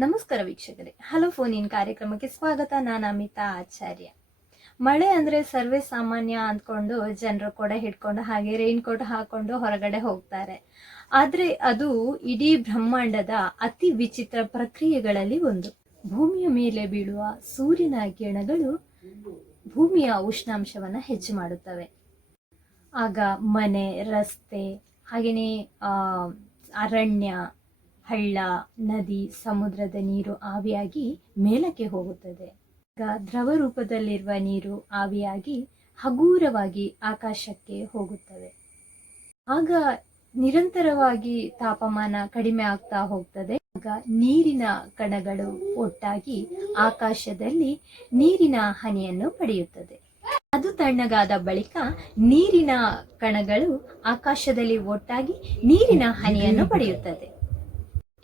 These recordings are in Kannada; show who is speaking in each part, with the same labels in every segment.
Speaker 1: ನಮಸ್ಕಾರ ವೀಕ್ಷಕರೇ. ಹಲೋ ಫೋನ್ ಇನ್ ಕಾರ್ಯಕ್ರಮಕ್ಕೆ ಸ್ವಾಗತ. ನಾನು ಅಮಿತಾ ಆಚಾರ್ಯ. ಮಳೆ ಅಂದ್ರೆ ಸರ್ವೇ ಸಾಮಾನ್ಯ ಅಂದ್ಕೊಂಡು ಜನರು ಕೂಡ ಹಿಡ್ಕೊಂಡು ಹಾಗೆ ರೈನ್ ಕೋಟ್ ಹಾಕೊಂಡು ಹೊರಗಡೆ ಹೋಗ್ತಾರೆ. ಆದ್ರೆ ಅದು ಇಡೀ ಬ್ರಹ್ಮಾಂಡದ ಅತಿ ವಿಚಿತ್ರ ಪ್ರಕ್ರಿಯೆಗಳಲ್ಲಿ ಒಂದು. ಭೂಮಿಯ ಮೇಲೆ ಬೀಳುವ ಸೂರ್ಯನ ಕಿರಣಗಳು ಭೂಮಿಯ ಉಷ್ಣಾಂಶವನ್ನ ಹೆಚ್ಚು ಮಾಡುತ್ತವೆ. ಆಗ ಮನೆ, ರಸ್ತೆ ಹಾಗೆಯೇ ಅರಣ್ಯ ಹಳ್ಳ, ನದಿ, ಸಮುದ್ರದ ನೀರು ಆವಿಯಾಗಿ ಮೇಲಕ್ಕೆ ಹೋಗುತ್ತದೆ. ಈಗ ದ್ರವ ರೂಪದಲ್ಲಿರುವ ನೀರು ಆವಿಯಾಗಿ ಹಗೂರವಾಗಿ ಆಕಾಶಕ್ಕೆ ಹೋಗುತ್ತವೆ. ಆಗ ನಿರಂತರವಾಗಿ ತಾಪಮಾನ ಕಡಿಮೆ ಆಗ್ತಾ ಹೋಗ್ತದೆ. ಆಗ ನೀರಿನ ಕಣಗಳು ಒಟ್ಟಾಗಿ ಆಕಾಶದಲ್ಲಿ ನೀರಿನ ಹನಿಯನ್ನು ಪಡೆಯುತ್ತದೆ. ಅದು ತಣ್ಣಗಾದ ಬಳಿಕ ನೀರಿನ ಕಣಗಳು ಆಕಾಶದಲ್ಲಿ ಒಟ್ಟಾಗಿ ನೀರಿನ ಹನಿಯನ್ನು ಪಡೆಯುತ್ತದೆ.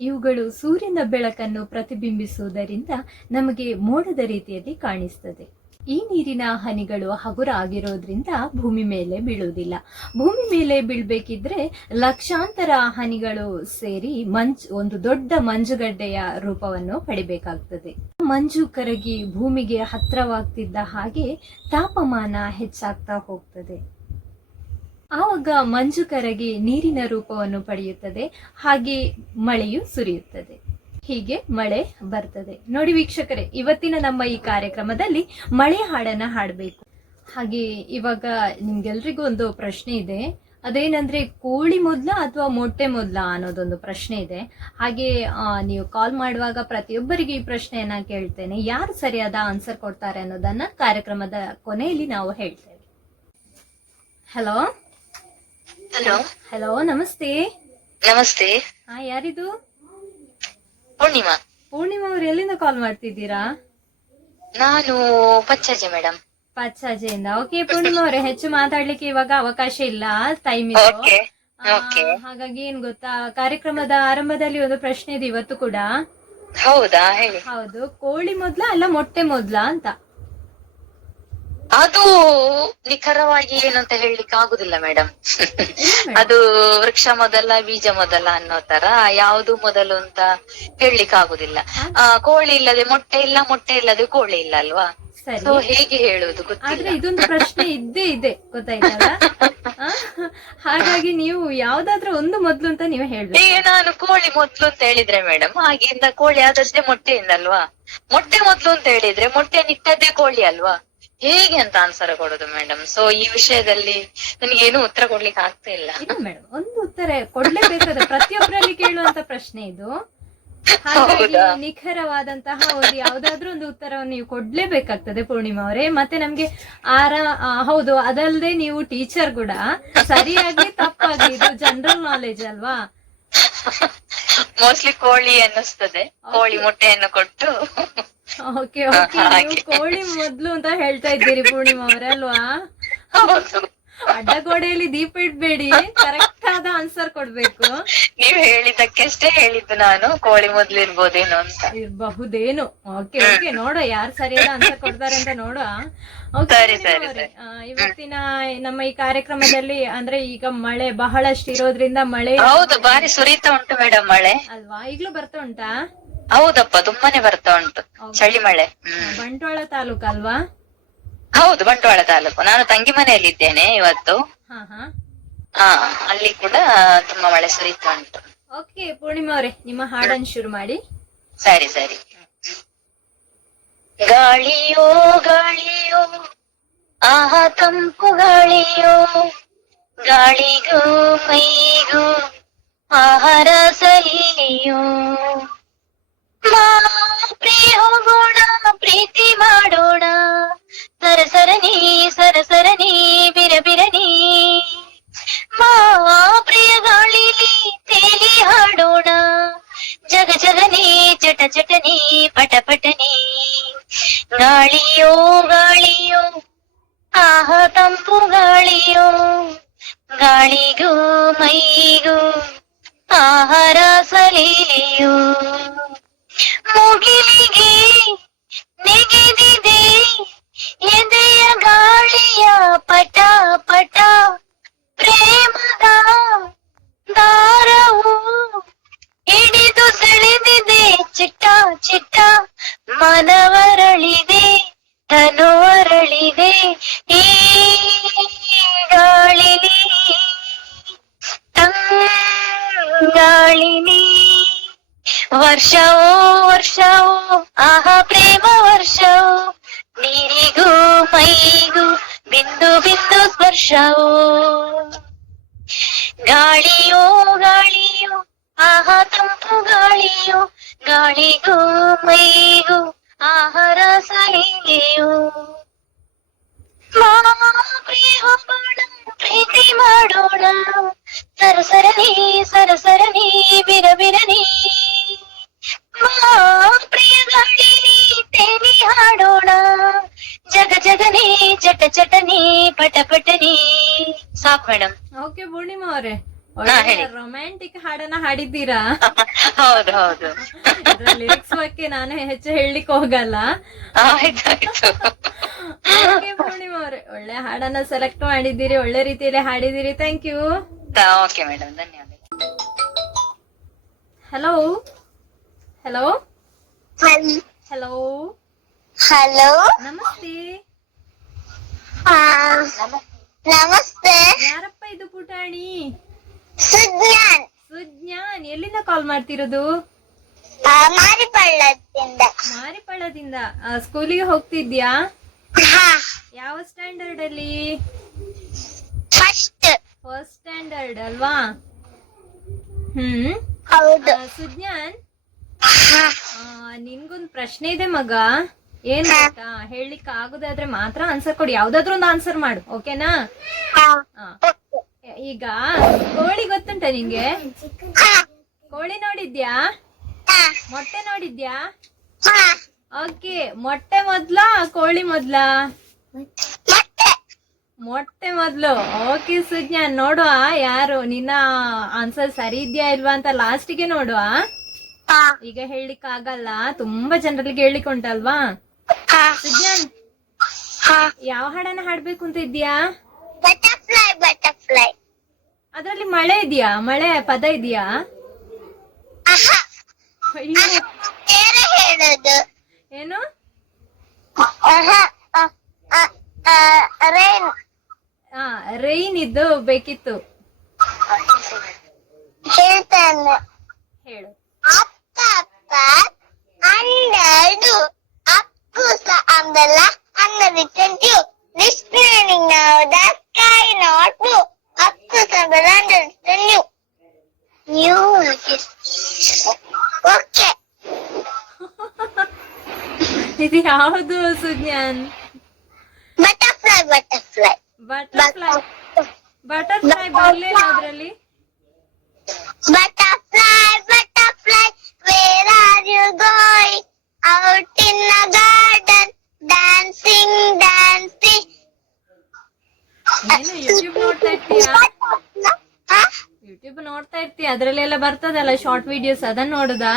Speaker 1: ಇವುಗಳು ಸೂರ್ಯನ ಬೆಳಕನ್ನು ಪ್ರತಿಬಿಂಬಿಸುವುದರಿಂದ ನಮಗೆ ಮೋಡದ ರೀತಿಯಲ್ಲಿ ಕಾಣಿಸ್ತದೆ. ಈ ನೀರಿನ ಹನಿಗಳು ಹಗುರ ಆಗಿರೋದ್ರಿಂದ ಭೂಮಿ ಮೇಲೆ ಬೀಳುವುದಿಲ್ಲ. ಭೂಮಿ ಮೇಲೆ ಬೀಳ್ಬೇಕಿದ್ರೆ ಲಕ್ಷಾಂತರ ಹನಿಗಳು ಸೇರಿ ಮಂಜ್, ಒಂದು ದೊಡ್ಡ ಮಂಜುಗಡ್ಡೆಯ ರೂಪವನ್ನು ಪಡಿಬೇಕಾಗ್ತದೆ. ಮಂಜು ಕರಗಿ ಭೂಮಿಗೆ ಹತ್ತಿರವಾಗ್ತಿದ್ದ ಹಾಗೆ ತಾಪಮಾನ ಹೆಚ್ಚಾಗ್ತಾ ಹೋಗ್ತದೆ. ಆವಾಗ ಮಂಜು ಕರಗಿ ನೀರಿನ ರೂಪವನ್ನು ಪಡೆಯುತ್ತದೆ, ಹಾಗೆ ಮಳೆಯು ಸುರಿಯುತ್ತದೆ. ಹೀಗೆ ಮಳೆ ಬರ್ತದೆ. ನೋಡಿ ವೀಕ್ಷಕರೇ, ಇವತ್ತಿನ ನಮ್ಮ ಈ ಕಾರ್ಯಕ್ರಮದಲ್ಲಿ ಮಳೆ ಹಾಡನ್ನ ಹಾಡಬೇಕು. ಹಾಗೆ ಇವಾಗ ನಿಮ್ಗೆಲ್ರಿಗೂ ಒಂದು ಪ್ರಶ್ನೆ ಇದೆ. ಅದೇನಂದ್ರೆ ಕೋಳಿ ಮೊದ್ಲ ಅಥವಾ ಮೊಟ್ಟೆ ಮೊದ್ಲ ಅನ್ನೋದೊಂದು ಪ್ರಶ್ನೆ ಇದೆ. ಹಾಗೆ ನೀವು ಕಾಲ್ ಮಾಡುವಾಗ ಪ್ರತಿಯೊಬ್ಬರಿಗೆ ಈ ಪ್ರಶ್ನೆಯನ್ನ ಕೇಳ್ತೇನೆ. ಯಾರು ಸರಿಯಾದ ಆನ್ಸರ್ ಕೊಡ್ತಾರೆ ಅನ್ನೋದನ್ನ ಕಾರ್ಯಕ್ರಮದ ಕೊನೆಯಲ್ಲಿ ನಾವು ಹೇಳ್ತೇವೆ. Hello
Speaker 2: hello.
Speaker 1: ಹಲೋ ನಮಸ್ತೆ.
Speaker 2: ನಮಸ್ತೆ.
Speaker 1: ಹಾ ಯಾರಿದು?
Speaker 2: ಪೂರ್ಣಿಮಾ.
Speaker 1: ಪೂರ್ಣಿಮಾ ಅವ್ರು ಎಲ್ಲಿಂದ ಕಾಲ್ ಮಾಡ್ತಿದ್ದೀರಾ?
Speaker 2: ನಾನು ಪಚ್ಚಾಜೆ ಮೇಡಮ್
Speaker 1: ಪಚ್ಚಾಜೆಯಿಂದ. ಓಕೆ ಪೂರ್ಣಿಮಾ ಅವರೇ ಹೆಚ್ಚು ಮಾತಾಡ್ಲಿಕ್ಕೆ ಇವಾಗ ಅವಕಾಶ ಇಲ್ಲ. ಟೈಮ್
Speaker 2: ಇಲ್ಲ
Speaker 1: ಹಾಗಾಗಿ ಏನ್ ಗೊತ್ತಾ ಕಾರ್ಯಕ್ರಮದ ಆರಂಭದಲ್ಲಿ ಒಂದು ಪ್ರಶ್ನೆ ಇದೆ ಇವತ್ತು ಕೂಡ.
Speaker 2: ಹೌದಾ ಹೇಳಿ.
Speaker 1: ಹೌದು ಕೋಳಿ ಮೊದ್ಲ ಅಲ್ಲ ಮೊಟ್ಟೆ ಮೊದ್ಲ ಅಂತ.
Speaker 2: ಅದು ನಿಖರವಾಗಿ ಏನಂತ ಹೇಳಲಿಕ್ಕೆ ಆಗುದಿಲ್ಲ ಮೇಡಮ್ ಅದು ವೃಕ್ಷ ಮೊದಲ ಬೀಜ ಮೊದಲ ಅನ್ನೋ ತರ ಯಾವುದು ಮೊದಲು ಅಂತ ಹೇಳಲಿಕ್ಕೆ ಆಗುದಿಲ್ಲ. ಆ, ಕೋಳಿ ಇಲ್ಲದೆ ಮೊಟ್ಟೆ ಇಲ್ಲ ಮೊಟ್ಟೆ ಇಲ್ಲದೆ ಕೋಳಿ ಇಲ್ಲ ಅಲ್ವಾ? ಸೊ ಹೇಗೆ ಹೇಳುದು
Speaker 1: ಆದ್ರೆ ಇದೊಂದು ಪ್ರಶ್ನೆ ಇದ್ದೇ ಇದೆ ಗೊತ್ತಾಯ್ತಲ್ಲ? ಹಾಗಾಗಿ ನೀವು ಯಾವ್ದಾದ್ರೂ ಒಂದು ಮೊದ್ಲು ಅಂತ ನೀವು ಹೇಳಿ
Speaker 2: ಈಗ ನಾನು ಕೋಳಿ ಮೊದ್ಲು ಅಂತ ಹೇಳಿದ್ರೆ ಮೇಡಮ್ ಹಾಗೆಯಿಂದ ಕೋಳಿ ಆದಷ್ಟೇ ಮೊಟ್ಟೆಯಿಂದ ಅಲ್ವಾ ಮೊಟ್ಟೆ ಮೊದ್ಲು ಅಂತ ಹೇಳಿದ್ರೆ ಮೊಟ್ಟೆ ನಿಟ್ಟದ್ದೇ ಕೋಳಿ ಅಲ್ವಾ? ಹೇಗೆ ಅಂತ ಆನ್ಸರ್ ಕೊಡೋದು ಮೇಡಮ್ ಸೊ ಈ ವಿಷಯದಲ್ಲಿ ನನಗೆ ಏನು ಉತ್ತರ ಕೊಡ್ಲಿಕ್ಕೆ ಆಗ್ತಾ ಇಲ್ಲ.
Speaker 1: ಇಲ್ಲ ಮೇಡಮ್ ಒಂದು ಉತ್ತರ ಕೊಡ್ಲೇಬೇಕಾದ ಪ್ರತಿಯೊಬ್ಬರಲ್ಲಿ ಕೇಳುವಂತ ಪ್ರಶ್ನೆ ಇದು. ಹಾಗಾಗಿ
Speaker 2: ಹೌದಾ?
Speaker 1: ನಿಖರವಾದಂತಹ ಒಂದು ಯಾವ್ದಾದ್ರೂ ಒಂದು ಉತ್ತರವನ್ನು ನೀವು ಕೊಡ್ಲೇಬೇಕಾಗ್ತದೆ ಪೂರ್ಣಿಮಾ ಅವರೇ. ಮತ್ತೆ ನಮ್ಗೆ ಆರ ಆ, ಹೌದು ಅದಲ್ಲದೆ ನೀವು ಟೀಚರ್ ಕೂಡ. ಸರಿಯಾಗಿ ತಪ್ಪಾಗಿ ಇದು ಜನರಲ್ ನಾಲೆಜ್ ಅಲ್ವಾ?
Speaker 2: ಮೋಸ್ಟ್ಲಿ ಕೋಳಿ ಅನ್ನಿಸ್ತದೆ. ಕೋಳಿ ಮೊಟ್ಟೆಯನ್ನು ಕೊಟ್ಟು.
Speaker 1: ಓಕೆ ಓಕೆ ನೀವು ಕೋಳಿ ಮೊದ್ಲು ಅಂತ ಹೇಳ್ತಾ ಇದ್ದೀರಿ ಪೂರ್ಣಿಮಾ ಅವರೇ ಅಲ್ವಾ?
Speaker 2: ಹೌದು.
Speaker 1: ಅಡ್ಡಗೋಡೆಯಲ್ಲಿ ದೀಪ ಇಡ್ಬೇಡಿ. ಕರೆಕ್ಟ್ ಆದ ಆನ್ಸರ್ ಕೊಡ್ಬೇಕು.
Speaker 2: ನೀವ್ ಹೇಳಿದ್ದಕ್ಕಷ್ಟೇ ಹೇಳಿದ್ದು ನಾನು. ಕೋಳಿ ಮೊದ್ಲು ಇರ್ಬೋದೇನೋ ಅಂತ.
Speaker 1: ಇರಬಹುದೇನು. ಓಕೆ ಓಕೆ ನೋಡ ಯಾರು ಸರಿಯಾದ ಆನ್ಸರ್ ಕೊಡ್ತಾರೆ ಅಂತ ನೋಡೋ
Speaker 2: ಸರಿ, ಸರಿ.
Speaker 1: ಇವತ್ತಿನ ನಮ್ಮ ಈ ಕಾರ್ಯಕ್ರಮದಲ್ಲಿ ಅಂದ್ರೆ ಈಗ ಮಳೆ ಬಹಳಷ್ಟು ಇರೋದ್ರಿಂದ ಮಳೆ
Speaker 2: ಹೌದು ಬಾರಿ ಸುರಿತಾ ಉಂಟು ಮೇಡಮ್ ಮಳೆ.
Speaker 1: ಅಲ್ವಾ? ಈಗ್ಲೂ ಬರ್ತಾ ಉಂಟಾ?
Speaker 2: ಹೌದಪ್ಪ ತುಂಬಾನೇ ಬರ್ತಾ ಉಂಟು. ಚಳಿ ಮಳೆ.
Speaker 1: ಬಂಟ್ವಾಳ ತಾಲೂಕು ಅಲ್ವಾ
Speaker 2: ಹೌದು ಬಂಟ್ವಾಳ ತಾಲೂಕು. ನಾನು ತಂಗಿ ಮನೆಯಲ್ಲಿ ಇದ್ದೇನೆ ಇವತ್ತು.
Speaker 1: ಹಾ ಹಾ.
Speaker 2: ಹಾ ಅಲ್ಲಿ ಕೂಡ ತುಂಬಾ ಮಳೆ ಸುರಿತಾ ಉಂಟು.
Speaker 1: ಓಕೆ ಪೂರ್ಣಿಮಾ ಅವರೇ ನಿಮ್ಮ ಹಾಡನ್ನು ಶುರು ಮಾಡಿ.
Speaker 2: ಸರಿ ಸರಿ. ಗಾಳಿಯೋ ಗಾಳಿಯೋ ಆಹ ತಂಪು ಗಾಳಿಯೋ ಗಾಳಿಗೂ ಮೈಗೂ ಆಹಾರ ಸಲಿಯೋ ಪ್ರಿಯ ಹೋಗೋಣ ಪ್ರೀತಿ ಮಾಡೋಣ ಸರಸರನಿ ಸರಸರನಿ ವರ್ಷವೋ ವರ್ಷವೋ, ಆಹಾ ಪ್ರೇಮ ವರ್ಷವೋ. ನೀರಿಗೂ ಮೈಗೂ ಬಿಂದು ಬಿಂದು ಸ್ಪರ್ಶವೋ. ಗಾಳಿಯೋ ಗಾಳಿಯೋ, ಆಹಾ ತಂಪು ಗಾಳಿಯೋ, ಗಾಳಿಗೂ ಮೈಗೂ, ಆಹಾರ ಸಲೀಲೆಯೋ ಪ್ರಿಯ ಹೋಗೋಣ ಪ್ರೀತಿ ಮಾಡೋಣ. ಸರಸರನಿ ಸರಸರನಿ ಬಿರ ಬಿರನಿ ಪ್ರಿಯ ಗಾಳಿ ತೇಲಿ ಹಾಡೋಣ. ಜಗ ಜಗನಿ ಚಟ ಚಟನಿ ಪಟ ಪಟನಿ. ಸಾಕ್ ಮೇಡಮ್
Speaker 1: ಓಕೆ ಪೂರ್ಣಿಮಾ ಅವರೇ. ರೊಮ್ಯಾಂಟಿಕ್ ಹಾಡನ್ನ ಹಾಡಿದ್ದೀರಾ?
Speaker 2: ಹೌದು ಹೌದು.
Speaker 1: ಲಿರಿಕ್ಸ್ ಬಗ್ಗೆ ನಾನು ಹೆಚ್ಚು ಹೇಳಲಿಕ್ಕೆ ಹೋಗಲ್ಲ. ಪೂರ್ಣಿಮಾ ಅವರೇ. ಒಳ್ಳೆ ಹಾಡನ್ನ ಸೆಲೆಕ್ಟ್ ಮಾಡಿದ್ದೀರಿ ಒಳ್ಳೆ ರೀತಿಯಲ್ಲಿ ಹಾಡಿದ್ದೀರಿ. ಥ್ಯಾಂಕ್ ಯು
Speaker 2: ಓಕೆ ಮೇಡಮ್ ಧನ್ಯವಾದ
Speaker 1: ಹಲೋ ಹಲೋ ಹಲೋ
Speaker 3: ಹಲೋ
Speaker 1: ನಮಸ್ತೆ.
Speaker 3: ನಮಸ್ತೆ.
Speaker 1: ಯಾರಪ್ಪ ಇದು ಪುಟಾಣಿ?
Speaker 3: ಸುಜ್ಞಾನ್.
Speaker 1: ಸುಜ್ಞಾನ್ ಎಲ್ಲಿಂದ ಕಾಲ್ ಮಾಡ್ತಿರೋದು?
Speaker 3: ಮಾರಿಪಳ್ಳದಿಂದ
Speaker 1: ಮಾರಿಪಳ್ಳದಿಂದ ಸ್ಕೂಲಿಗೆ ಹೋಗ್ತಿದ್ಯಾ? ಯಾವ ಸ್ಟ್ಯಾಂಡರ್ಡ್ ಅಲ್ಲಿ?
Speaker 3: ಫಸ್ಟ್
Speaker 1: ಫಸ್ಟ್ ಸ್ಟ್ಯಾಂಡರ್ಡ್ ಅಲ್ವಾ? ಹ್ಮ್.
Speaker 3: ಹೌದು.
Speaker 1: ಸುಜ್ಞಾನ್ ನಿನ್ಗೊಂದ್ ಪ್ರಶ್ನೆ ಇದೆ ಮಗ. ಏನ್ ಗೊತ್ತಾ? ಹೇಳಲಿಕ್ಕೆ ಆಗುದಾದ್ರೆ ಮಾತ್ರ ಆನ್ಸರ್ ಕೊಡಿ. ಯಾವ್ದಾದ್ರು ಒಂದು ಆನ್ಸರ್ ಮಾಡು ಓಕೆನಾ. ಈಗ ಕೋಳಿ ಗೊತ್ತುಂಟ ನಿಂಗೆ? ಕೋಳಿ ನೋಡಿದ್ಯಾ? ಮೊಟ್ಟೆ ನೋಡಿದ್ಯಾ. ಓಕೆ ಮೊಟ್ಟೆ ಮೊದ್ಲಾ ಕೋಳಿ ಮೊದ್ಲಾ? ಮೊಟ್ಟೆ. ಮೊದ್ಲು. ಓಕೆ ಸುಜ್ಞಾನ್ ನೋಡುವ ಯಾರು? ನಿನ್ನ ಆನ್ಸರ್ ಸರಿ ಇದ್ಯಾ ಇಲ್ವಾ ಅಂತ ಲಾಸ್ಟಿಗೆ ನೋಡುವ. ಈಗ ಹೇಳಲಿಕ್ಕೆ ಆಗಲ್ಲ. ತುಂಬಾ ಜನರಿಗೆ ಹೇಳಲಿಕ್ಕೆ ಉಂಟಲ್ವಾ ಸುಜ್ಞಾನ್. ಯಾವ ಹಾಡನ್ನ ಹಾಡ್ಬೇಕು ಅಂತ ಇದ್ಯಾ
Speaker 3: ಬಟರ್ಫ್ಲೈ ಬಟರ್ಫ್ಲೈ
Speaker 1: ಅದ್ರಲ್ಲಿ ಮಳೆ ಇದೆಯಾ? ಮಳೆ ಪದ ಇದೆಯಾ? ಏನು?
Speaker 3: ರೈನ್
Speaker 1: ಇದ್ದು ಬೇಕಿತ್ತು.
Speaker 3: ಹೇಳ್ತಾನೆ.
Speaker 1: ಹೇಳು.
Speaker 3: ಅಪ್ಪ ಅಪ್ಪ ಹನ್ನೆರಡು ಅಪ್ಪು ಸ ಅಂಬಲ್ಲ ಹನ್ನೊಂದು ಟ್ವೆಂಟಿ ಡಿಸ್ಪ್ಲೇನಿಂಗ್ ನಾವು ದ ಸ್ಕೈ ನಾಟ್ ಬ್ಲೂ ಅಪ್ಪು ಸಂಬಲ್ಲ ಹಂಡ್ರೆಡ್ ನ್ಯೂ ನ್ಯೂ ಓಕೆ
Speaker 1: ಇದು ಯಾವುದು Sujnan
Speaker 3: butterfly butterfly
Speaker 1: butterfly butterfly ಬರ್ಲಿಲ್ಲ ಅದ್ರಲ್ಲಿ
Speaker 3: Butterfly, Out in the garden, dancing, dancing.
Speaker 1: ಏನು ಯೂಟ್ಯೂಬ್ ನೋಡ್ತಾ ಇರ್ತೀಯಾ? ಯೂಟ್ಯೂಬ್ ನೋಡ್ತಾ ಇರ್ತೀಯ ಅದ್ರಲ್ಲೆಲ್ಲ ಬರ್ತದಲ್ಲ ಶಾರ್ಟ್ ವಿಡಿಯೋಸ್ ಅದನ್ನ ನೋಡುದಾ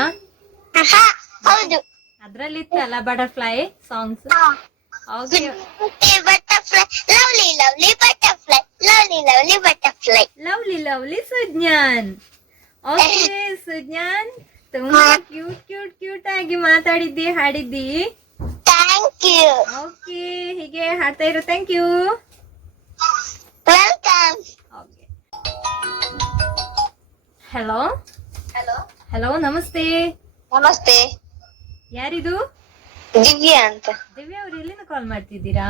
Speaker 3: ಆಹಾ, ಹೌದು
Speaker 1: ಅದ್ರಲ್ಲಿ ಇತ್ತಲ್ಲ butterfly songs. Okay
Speaker 3: Okay, butterfly, lovely, lovely butterfly, lovely, lovely butterfly.
Speaker 1: Lovely lovely Sujnan okay Sujnan ತುಂಬಾ ಕ್ಯೂಟ್ ಕ್ಯೂಟ್ ಕ್ಯೂಟ್ ಆಗಿ ಮಾತಾಡಿದ್ದಿ ಹಾಡಿದ್ದಿ?
Speaker 3: ಥ್ಯಾಂಕ್ ಯು
Speaker 1: ಓಕೆ ಹೀಗೆ ಹಾಡ್ತಾ ಇರು. Thank you
Speaker 3: welcome
Speaker 1: okay hello hello ನಮಸ್ತೆ.
Speaker 3: ನಮಸ್ತೆ.
Speaker 1: ಯಾರಿದು?
Speaker 3: ದಿವ್ಯಾ ಅಂತ.
Speaker 1: ದಿವ್ಯಾ ಅವ್ರು ಎಲ್ಲಿಂದ ಕಾಲ್ ಮಾಡ್ತಿದ್ದೀರಾ?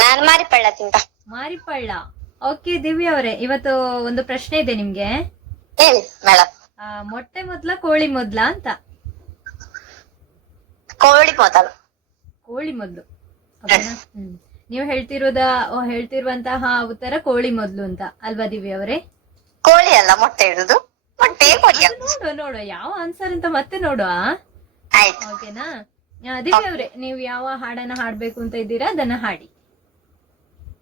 Speaker 3: ನಾನು ಮಾರಿಪಳ್ಳದಿಂದ
Speaker 1: ಮಾರಿಪಳ್ಳ. ಓಕೆ ದಿವ್ಯಾ ಅವರೇ ಇವತ್ತು ಒಂದು ಪ್ರಶ್ನೆ ಇದೆ ನಿಮ್ಗೆ.
Speaker 3: ಹೇಳಿ ಮೇಡಮ್
Speaker 1: ಮೊಟ್ಟೆ ಮೊದ್ಲ ಕೋಳಿ ಮೊದ್ಲ ಅಂತ?
Speaker 3: ಕೋಳಿ ಮೊದಲು.
Speaker 1: ಕೋಳಿ ಮೊದ್ಲು. ಹ್ಮ್. ನೀವು ಹೇಳ್ತಿರೋದ ಹೇಳ್ತಿರುವಂತಹ ಉತ್ತರ ಕೋಳಿ ಮೊದ್ಲು ಅಂತ. ಅಲ್ವಾ ದಿವ್ಯ ಅವರೇ?
Speaker 3: ಕೋಳಿ ಅಲ್ಲ ಮೊಟ್ಟೆ ಇಡುದು. ಮೊಟ್ಟೆ
Speaker 1: ನೋಡುವ ನೋಡುವ. ಯಾವ ಆನ್ಸರ್ ಅಂತ ಮತ್ತೆ ನೋಡುವ? ಓಕೆನಾ ದಿವ್ಯ ಅವರೇ ನೀವು ಯಾವ ಹಾಡನ್ನ ಹಾಡ್ಬೇಕು ಅಂತ ಇದ್ದೀರಾ ಅದನ್ನ ಹಾಡಿ.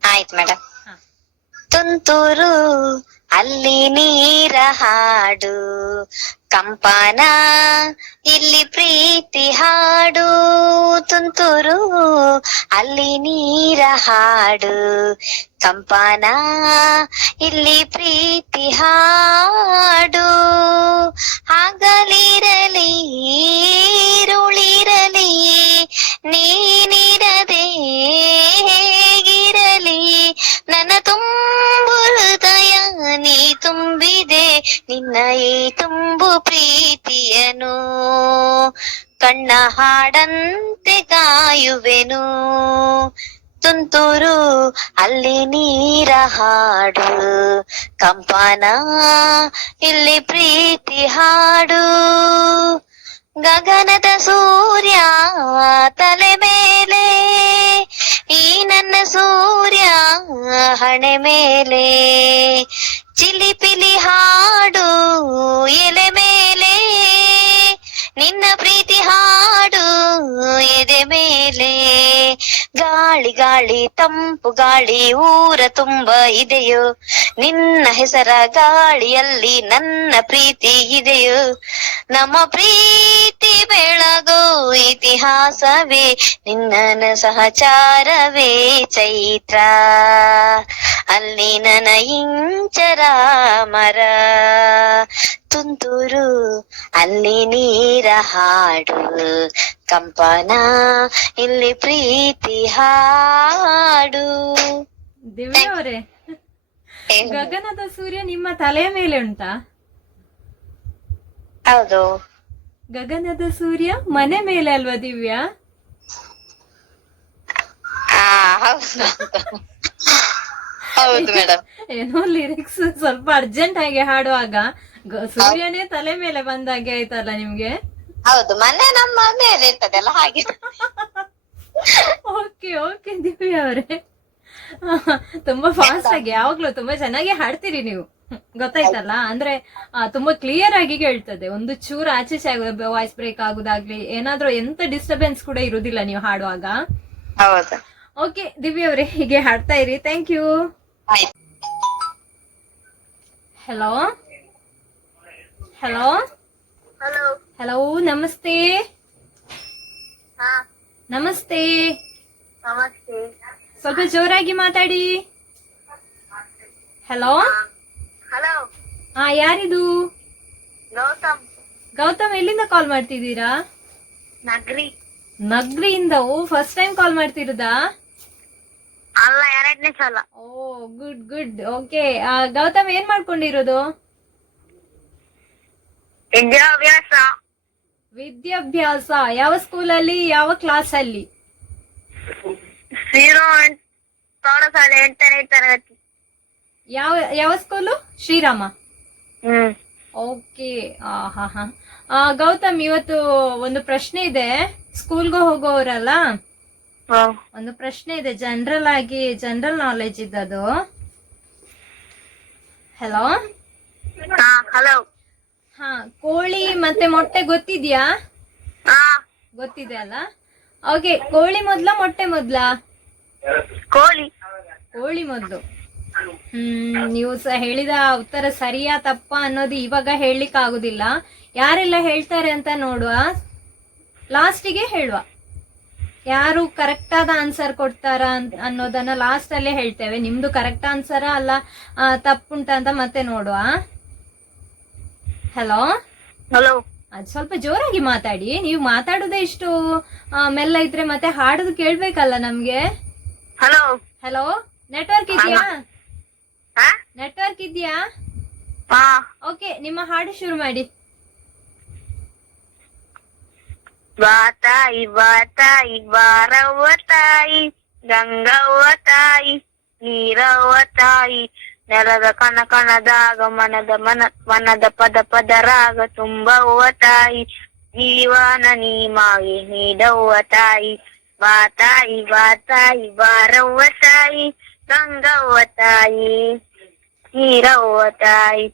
Speaker 3: ಆಯ್ತು ಮೇಡಮ್. ತುಂತುರು ಅಲ್ಲಿ ನೀರ ಹಾಡು. ಕಂಪನ, ಇಲ್ಲಿ ಪ್ರೀತಿ ಹಾಡು. ತುಂತುರು, ಅಲ್ಲಿ ನೀರ ಹಾಡು. ಕಂಪನ, ಇಲ್ಲಿ ಪ್ರೀತಿ ಹಾಡು. ಹಗಲಿರಲಿ
Speaker 2: ಈರುಳಿರಲಿ ನೀನಿರದೆ ಹೇಗಿರಲಿ. ನನ್ನ ತುಂಬು ಹೃದಯ, ನೀ ತುಂಬಿದೆ. ನಿನ್ನ ಈ ತುಂಬು ಪ್ರೀತಿಯನು. ಕಣ್ಣ ಹಾಡಂತೆ ಕಾಯುವೆನು. ತುಂತುರು, ಅಲ್ಲಿ ನೀರ ಹಾಡು. ಕಂಪನ, ಇಲ್ಲಿ ಪ್ರೀತಿ ಹಾಡು. ಗಗನದ ಸೂರ್ಯ ತಲೆ ಮೇಲೆ. ಈ ನನ್ನ ಸೂರ್ಯ ಹಣೆ ಮೇಲೆ ಚಿಲಿಪಿಲಿ ಹಾಡು ಎಲೆ ಮೇಲೆ. ನಿನ್ನ ಪ್ರೀತಿ ಹಾಡು ಎದೆ ಮೇಲೆ. ಗಾಳಿ ಗಾಳಿ ತಂಪು ಗಾಳಿ ಊರ ತುಂಬ ಇದೆಯೋ. ನಿನ್ನ ಹೆಸರ ಗಾಳಿಯಲ್ಲಿ ನನ್ನ ಪ್ರೀತಿ ಇದೆಯೋ. ನಮ್ಮ ಪ್ರೀತಿ ಬೆಳಗೋ ಇತಿಹಾಸವೇ ನಿನ್ನ ಸಹಚಾರವೇ ಚೈತ್ರ. ಅಲ್ಲಿ ನನ್ನ ಇಂಚರ ಮರ. ತುಂತುರು ಅಲ್ಲಿ ನೀರ ಹಾಡು. ಕಂಪನ ಇಲ್ಲಿ ಪ್ರೀತಿ ಹಾಡು.
Speaker 1: ದಿವ್ಯ ಅವರೇ ಗಗನದ ಸೂರ್ಯ ನಿಮ್ಮ ತಲೆಯ ಮೇಲೆ ಉಂಟಾ?
Speaker 2: ಹೌದು.
Speaker 1: ಗಗನದ ಸೂರ್ಯ ಮನೆ ಮೇಲೆ ಅಲ್ವಾ ದಿವ್ಯಾ? ಏನೋ ಲಿರಿಕ್ಸ್ ಸ್ವಲ್ಪ ಅರ್ಜೆಂಟ್ ಆಗಿ ಹಾಡುವಾಗ ಸೂರ್ಯನೇ ತಲೆ ಮೇಲೆ ಬಂದಾಗೆ ಆಯ್ತಲ್ಲ ನಿಮ್ಗೆ?
Speaker 2: ಹೌದು ಮನೆ ನಮ್ಮ ಮೇಲೆ ಇರ್ತದಲ್ಲ ಹಾಗೆ.
Speaker 1: ಓಕೆ ಓಕೆ ದಿವ್ಯ ಅವರೇ. ತುಂಬಾ ಫಾಸ್ಟ್ ಆಗಿ ಯಾವಾಗ್ಲೂ ತುಂಬಾ ಚೆನ್ನಾಗಿ ಹಾಡ್ತೀರಿ ನೀವು. ಗೊತ್ತಾಯ್ತಲ್ಲ? ಅಂದ್ರೆ ತುಂಬಾ ಕ್ಲಿಯರ್ ಆಗಿ ಕೇಳ್ತದೆ. ಒಂದು ಚೂರು ಆಚೆ ವಾಯ್ಸ್ ಬ್ರೇಕ್ ಆಗುದಾಗ್ಲಿ ಏನಾದ್ರೂ ಎಂತ ಡಿಸ್ಟರ್ಬೆನ್ಸ್ ಕೂಡ ಇರುದಿಲ್ಲ ನೀವು ಹಾಡುವಾಗ. ಓಕೆ ದಿವ್ಯ ಅವರೇ ಹೀಗೆ ಹಾಡ್ತಾ ಇರಿ. Thank you hello hello
Speaker 4: hello
Speaker 1: hello ನಮಸ್ತೆ.
Speaker 4: ಹಾ.
Speaker 1: ನಮಸ್ತೆ.
Speaker 4: ನಮಸ್ತೆ.
Speaker 1: ಸ್ವಲ್ಪ ಜೋರಾಗಿ ಮಾತಾಡಿ. ಹಲೋ
Speaker 4: ಹಲೋ
Speaker 1: ಹಾ ಯಾರಿದು?
Speaker 4: ಗೌತಮ್.
Speaker 1: ಗೌತಮ್ ಎಲ್ಲಿಂದ ಕಾಲ್ ಮಾಡ್ತಿದ್ದೀರಾ?
Speaker 4: ನಗ್ರಿ.
Speaker 1: ನಗ್ರಿಯಿಂದ? ಓ ಫಸ್ಟ್ ಟೈಮ್ ಕಾಲ್ ಮಾಡ್ತಿರೋದಾ?
Speaker 4: ಅಲ್ಲ ಎರಡನೇ ಸಲ.
Speaker 1: ಓ ಗುಡ್ ಗುಡ್ ಓಕೆ ಗೌತಮ್ ಏನ್ ಮಾಡ್ಕೊಂಡಿರೋದು?
Speaker 4: ವಿದ್ಯಾಭ್ಯಾಸ.
Speaker 1: ವಿದ್ಯಾಭ್ಯಾಸ ಯಾವ ಸ್ಕೂಲಲ್ಲಿ ಯಾವ ಕ್ಲಾಸ್ ಅಲ್ಲಿ
Speaker 4: ಜೀರೋ ಪ್ರೌಢಶಾಲೆ ಎಂಟನೇ ತರಗತಿ.
Speaker 1: ಯಾವ ಯಾವ ಸ್ಕೂಲು? ಶ್ರೀರಾಮ?
Speaker 4: ಹ್ಮ್.
Speaker 1: ಓಕೆ ಹಾ ಹಾ. ಗೌತಮ್ ಇವತ್ತು ಒಂದು ಪ್ರಶ್ನೆ ಇದೆ. ಸ್ಕೂಲ್ಗೆ ಹೋಗೋರಲ್ಲ. ಒಂದು ಪ್ರಶ್ನೆ ಇದೆ. ಜನರಲ್ ಆಗಿ ಜನರಲ್ ನಾಲೆಜ್ ಇದ್ದದು ಹಲೋ
Speaker 4: ಹಾ ಹಲೋ
Speaker 1: ಹಾ ಕೋಳಿ ಮತ್ತೆ ಮೊಟ್ಟೆ ಗೊತ್ತಿದ್ಯಾ? ಗೊತ್ತಿದೆ ಅಲ್ಲ? ಓಕೆ ಕೋಳಿ ಮೊದ್ಲ ಮೊಟ್ಟೆ ಮೊದ್ಲ?
Speaker 4: ಕೋಳಿ.
Speaker 1: ಕೋಳಿ ಮೊದ್ಲು. ಹ್ಮ್ ನೀವು ಹೇಳಿದ ಉತ್ತರ ಸರಿಯಾ ತಪ್ಪ ಅನ್ನೋದು ಇವಾಗ ಹೇಳಲಿಕ್ಕೆ ಆಗುದಿಲ್ಲ ಯಾರೆಲ್ಲ ಹೇಳ್ತಾರೆ ಅಂತ ನೋಡುವ. ಲಾಸ್ಟಿಗೆ ಹೇಳುವ. ಯಾರು ಕರೆಕ್ಟ್ ಆದ ಆನ್ಸರ್ ಕೊಡ್ತಾರ ಅನ್- ಅನ್ನೋದನ್ನ ಲಾಸ್ಟ್ ಅಲ್ಲೇ ಹೇಳ್ತೇವೆ. ನಿಮ್ದು ಕರೆಕ್ಟ್ ಆನ್ಸರ ಅಲ್ಲ ತಪ್ಪುಂಟ ಅಂತ ಮತ್ತೆ ನೋಡುವ. ಹಲೋ
Speaker 4: ಹಲೋ
Speaker 1: ಅದ್ ಸ್ವಲ್ಪ ಜೋರಾಗಿ ಮಾತಾಡಿ. ನೀವು ಮಾತಾಡೋದೇ ಇಷ್ಟು ಆ, ಮೆಲ್ಲ ಇದ್ರೆ ಮತ್ತೆ ಹಾಡೋದು ಕೇಳ್ಬೇಕಲ್ಲ ನಮ್ಗೆ?
Speaker 4: ಹಲೋ
Speaker 1: ಹಲೋ ನೆಟ್ವರ್ಕ್ ಇದೆಯಾ?
Speaker 4: ಹಾ
Speaker 1: ನೆಟ್ವರ್ಕ್ ಇದೆಯಾ?
Speaker 4: ಹಾ.
Speaker 1: ಓಕೆ ನಿಮ್ಮ ಹಾಡು ಶುರು ಮಾಡಿ.
Speaker 4: ಬಾ ತಾಯಿ ಬಾ ತಾಯಿ ಬಾರವ್ವ ತಾಯಿ ಗಂಗವ್ವ ತಾಯಿ ನೀರವ್ವ ತಾಯಿ ನೆಲದ ಕಣ ಕಣದಾಗ ಮನದ ಮನ ಮನದ ಪದ ಪದ ರಾಗ ತುಂಬವ್ವ ತಾಯಿ ಜೀವನ ನೀ ಮಾಗಿ ನೀಡವ್ವ ತಾಯಿ ಬಾ ತಾಯಿ ಬಾ ತಾಯಿ ಬಾರವ್ವ ತಾಯಿ ಗಂಗವ್ವ ತಾಯಿ ನೀರವ್ವ ತಾಯಿ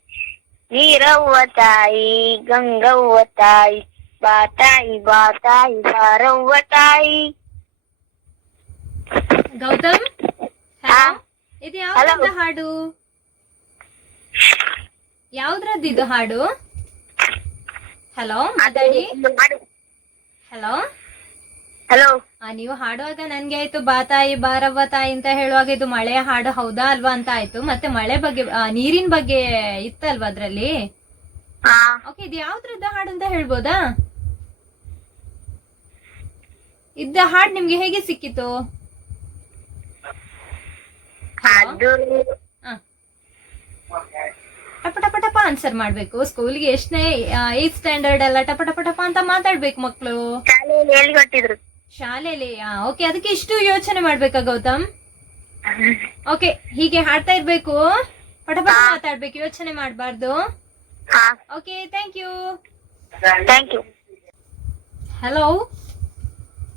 Speaker 4: ನೀರವ್ವ ತಾಯಿ ಗಂಗವ್ವ ತಾಯಿ ಬಾ ತಾಯಿ ಬಾ ತಾಯಿ ಬಾರವ್ವ ತಾಯಿ
Speaker 1: ಗೌತಮ್
Speaker 4: ಹಾ.
Speaker 1: ಹಲೋ ಇದು ಯಾವ್ದ್ರದ್ದು ಹಾಡು ಯಾವ್ದ್ರದ್ದು ಇದು ಹಾಡು? ಹಲೋ ಮಾತಾಡಿ. ಹಲೋ
Speaker 4: ಹಲೋ
Speaker 1: ನೀವು ಹಾಡುವಾಗ ನನ್ಗೆ ಆಯ್ತು ಬಾ ತಾಯಿ ಬಾರವ್ವ ತಾಯಿ ಅಂತ ಹೇಳುವಾಗ ಇದು ಮಳೆಯ ಹಾಡು ಹೌದಾ ಅಲ್ವಾ ಅಂತ ಆಯ್ತು. ಮತ್ತೆ ಮಳೆ ಬಗ್ಗೆ ನೀರಿನ ಬಗ್ಗೆ ಇತ್ತಲ್ವಾ ಅದ್ರಲ್ಲಿ? ಓಕೆ ಇದು ಯಾವ್ದ್ರದ್ದು ಹಾಡು ಅಂತ ಹೇಳ್ಬೋದಾ? ಇದ್ದ ಹಾಡು ನಿಮ್ಗೆ ಹೇಗೆ ಸಿಕ್ಕಿತು. ಟಪ ಟಪ ಟಪ ಆನ್ಸರ್ ಮಾಡ್ಬೇಕು. ಸ್ಕೂಲ್ಗೆ ಎಷ್ಟನೇ ಏತ್ ಸ್ಟ್ಯಾಂಡರ್ಡ್ ಎಲ್ಲ ಟಪ ಟಪ ಟಪ ಅಂತ ಮಾತಾಡ್ಬೇಕು ಮಕ್ಕಳು
Speaker 4: ಶಾಲೆಯಲ್ಲಿ
Speaker 1: ಓಕೆ ಅದಕ್ಕೆ ಇಷ್ಟು ಯೋಚನೆ ಮಾಡ್ಬೇಕಾ ಗೌತಮ್? ಓಕೆ ಹೀಗೆ ಹಾಡ್ತಾ ಇರ್ಬೇಕು. ಪಟಪಟ ಪಟ ಮಾತಾಡ್ಬೇಕು ಯೋಚನೆ ಮಾಡಬಾರ್ದು.
Speaker 4: ಹಾ.
Speaker 1: Okay thank you
Speaker 4: thank you
Speaker 1: hello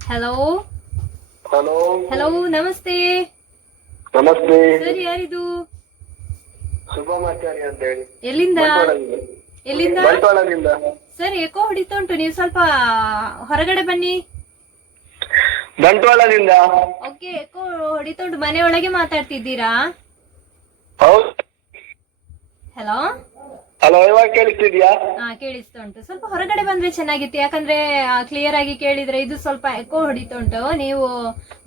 Speaker 1: hello
Speaker 5: hello
Speaker 1: hello ನಮಸ್ತೆ.
Speaker 5: ನಮಸ್ತೆ.
Speaker 1: ಸರ್ ಯಾರಿದು?
Speaker 5: ಶುಭಮಾಚಾರ್ಯ ಅಂತ ಹೇಳಿ
Speaker 1: ಎಲ್ಲಿಂದ. ಎಲ್ಲಿಂದ?
Speaker 5: ಬಂಟ್ವಾಳದಿಂದ.
Speaker 1: ಸರ್ ಎಕೋ ಹೊಡಿತಾ ಉಂಟು ನೀವು ಸ್ವಲ್ಪ ಹೊರಗಡೆ ಬನ್ನಿ.
Speaker 5: ಬಂಟ್ವಾಳದಿಂದ.
Speaker 1: ಓಕೆ ಎಕೋ ಹೊಡಿತಾ ಉಂಟು ಮನೆಯೊಳಗೆ ಮಾತಾಡ್ತಿದ್ದೀರಾ?
Speaker 5: ಹೌದು.
Speaker 1: ಹಲೋ?
Speaker 5: ಹಲೋ ಇವಾಗ ಕೇಳಿಸ್ತಿದ್ಯಾ?
Speaker 1: ಹಾ ಕೇಳಿಸ್ತಾ ಉಂಟು. ಸ್ವಲ್ಪ ಹೊರಗಡೆ ಬಂದ್ರೆ ಚೆನ್ನಾಗಿತ್ತು ಯಾಕಂದ್ರೆ ಕ್ಲಿಯರ್ ಆಗಿ ಕೇಳಿದ್ರೆ ಇದು ಸ್ವಲ್ಪ ಎಕೋ ಹೊಡಿತಾ ಉಂಟು. ನೀವು